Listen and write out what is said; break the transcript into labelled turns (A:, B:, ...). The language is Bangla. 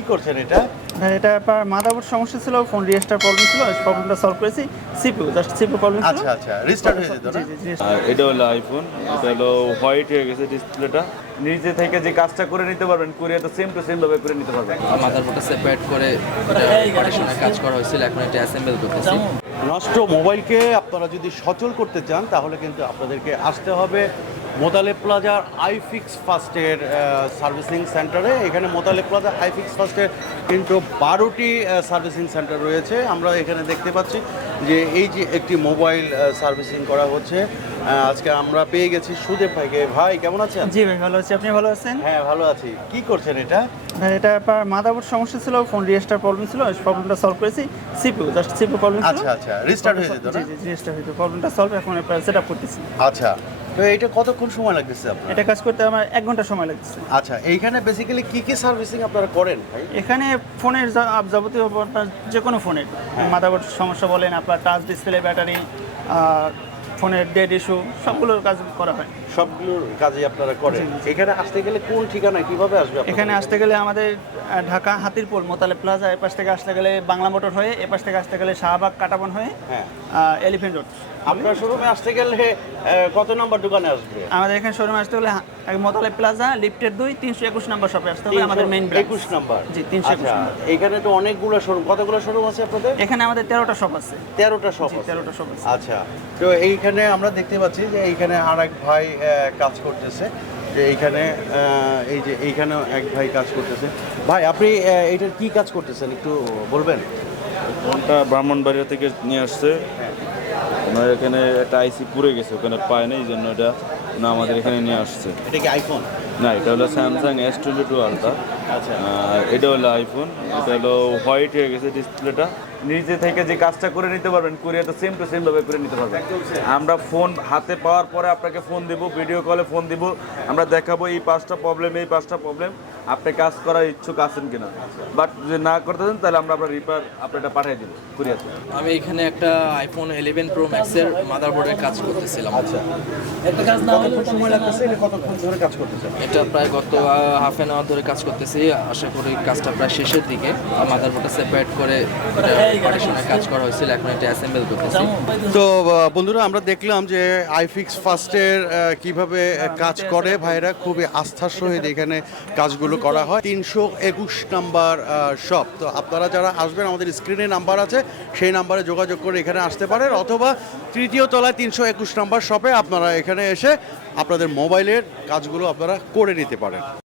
A: করছেন এটা?
B: এটা আপনার মাদারবোর্ড সমস্যা ছিল, ফোন রিস্টার্ট প্রবলেম ছিল, প্রবলেমটা সলভ করেছি। সিপিইউ জাস্ট সিপিইউ প্রবলেম ছিল।
A: আচ্ছা আচ্ছা, রিস্টার্ট হয়ে যেত না?
B: জি জি জি।
C: আর এটা হলো আইফোন, এটা হলো হোয়াইট হয়ে গেছে ডিসপ্লেটা। নিজে থেকে যে কাজটা করে নিতে পারবেন, কুরিয়ার তো সেম টু সেম ভাবে করে নিতে পারবেন।
D: মাদারবোর্ডটা সেপারেট করে কানেকশনের কাজ করা হয়েছিল, এখন এটা অ্যাসেম্বল করতেছি।
A: নষ্ট মোবাইলকে আপনারা যদি সচল করতে চান তাহলে কিন্তু আপনাদেরকে আসতে হবে মোতালেব প্লাজার আইফিক্স ফার্স্টের সার্ভিসিং সেন্টারে। এখানে মোতালেব প্লাজা আইফিক্স ফার্স্টের কিন্তু 12টি সার্ভিসিং সেন্টার রয়েছে। আমরা এখানে দেখতে পাচ্ছি যে এই যে একটি মোবাইল সার্ভিসিং করা হচ্ছে। আজকে আমরা পেয়ে গেছি সুদেব ভাইকে। ভাই কেমন আছেন?
B: জি ভাই ভালো আছি, আপনি ভালো আছেন?
A: হ্যাঁ ভালো আছি। কি করছেন এটা?
B: এটা আপনার মাদারবোর্ড সমস্যা ছিল, ফোন রিস্টার্ট প্রবলেম ছিল, প্রবলেমটা সলভ করেছি। সিপিইউ জাস্ট সিপিইউ প্রবলেম ছিল।
A: আচ্ছা আচ্ছা, রিস্টার্ট হয়ে যেত না?
B: জি জি জি, রিস্টার্ট হয়েছে, প্রবলেমটা সলভ, এখন আপনার সেটআপ করতেছি।
A: আচ্ছা, তো এটা কতক্ষণ সময় লাগতেছে আপনার?
B: এটা কাজ করতে আমার 1 ঘন্টা সময় লাগছে।
A: আচ্ছা, এইখানে বেসিক্যালি কি কি সার্ভিসিং আপনারা করেন ভাই?
B: এখানে ফোনের যাবতীয় আপনার যে কোনো ফোনের মাদারবোর্ড সমস্যা বলেন, আপনার টাচ ডিসপ্লে, ব্যাটারি, ফোনের ডেড ইস্যু, সবগুলোর কাজ করা হয়।
A: সবগুলোর কাজে আপনারা করেন। এখানে আসতে গেলে কোন ঠিকানা কিভাবে আসবে আপনারা?
B: এখানে আসতে গেলে আমাদের ঢাকা হাতিরপুল মোতালেব প্লাজা, এপাশ থেকে আসতে গেলে বাংলা মোটর হয়ে, এপাশ থেকে আসতে গেলে শাহবাগ কাটাবন হয়ে
A: হ্যাঁ,
B: এলিফ্যান্ট রোড।
A: আপনার শোরুমে আসতে গেলে কত নম্বর দোকানে আসবে?
B: আমাদের এখানে শোরুমে আসতে হলে মোতালেব প্লাজা লিফটের 2 321 নম্বর শপে আসতে হবে, আমাদের মেইন ব্রাঞ্চ।
A: 21 নাম্বার।
B: জি 321
A: আচ্ছা,
B: নম্বর।
A: এখানে তো অনেকগুলো শোরুম, কতগুলো শোরুম আছে আপনাদের?
B: এখানে আমাদের 13টা শপ আছে।
A: 13টা শপ
B: জি,
A: আছে।
B: 13টা শপ আছে।
A: আচ্ছা, তো এইখানে আমরা দেখতে পাচ্ছি যে এইখানে আর এক ভাই কাজ করতেছে। যে এইখানে এই যে এইখানেও এক ভাই কাজ করতেছে। ভাই আপনি এইটার কি কাজ করতেছেন একটু বলবেন?
C: ফোনটা ব্রাহ্মণবাড়িয়া থেকে নিয়ে আসছে। ওনার এখানে একটা আইসি পুড়ে গেছে, ওখানে পায় না, এই জন্য এটা না আমাদের এখানে নিয়ে আসছে।
A: এটা কি আইফোন?
C: না, এটা হলো স্যামসাং S22 আলট্রা।
A: আচ্ছা,
C: আর এটা হলো আইফোন, এটা হলো হোয়াইট হয়ে গেছে ডিসপ্লেটা। নিজে থেকে যে কাজটা করে নিতে পারবেন, কুরিয়ার তো সেম টু সেম ভাবে করে নিতে পারবেন। আমরা ফোন হাতে পাওয়ার পরে আপনাকে ফোন দিব, ভিডিও কলে ফোন দিব, আমরা দেখাবো এই 5টা প্রবলেম, এই 5টা প্রবলেম, আপনি কাজ করার ইচ্ছুক আছেন কিনা। বাট যদি না করতে দেন তাহলে আমরা আপনার রিপেয়ার আপনারটা পাঠিয়ে দিব কুরিয়াতে।
D: আমি এখানে একটা আইফোন 11 প্রো ম্যাক্সের মাদারবোর্ডের কাজ করতেছিলাম।
A: আচ্ছা, কতক্ষণ সময় লাগতেছে? এটা কতক্ষণ ধরে কাজ করতেছেন?
D: এটা প্রায় গত হাফ অ্যান আওয়ার ধরে কাজ করতেছি। আশা করি কাজটা প্রায় শেষের দিকে। মাদারবোর্ডটা সেপারেট করে কানেকশনের কাজ করা হয়েছিল, এখন এটা অ্যাসেম্বল করতেছি।
A: তো বন্ধুরা, আমরা দেখলাম যে আইফিক্স ফার্স্টের কিভাবে কাজ করে। ভাইরা খুবই আস্থার সহিত এখানে কাজগুলো করা হয়। 321 নাম্বার শপ। তো আপনারা যারা আসবেন, আমাদের স্ক্রিনে নাম্বার আছে, সেই নাম্বারে যোগাযোগ করে এখানে আসতে পারেন, অথবা 3য় তলায় 321 নাম্বার শপে আপনারা এখানে এসে আপনাদের মোবাইলের কাজগুলো আপনারা করে নিতে পারেন।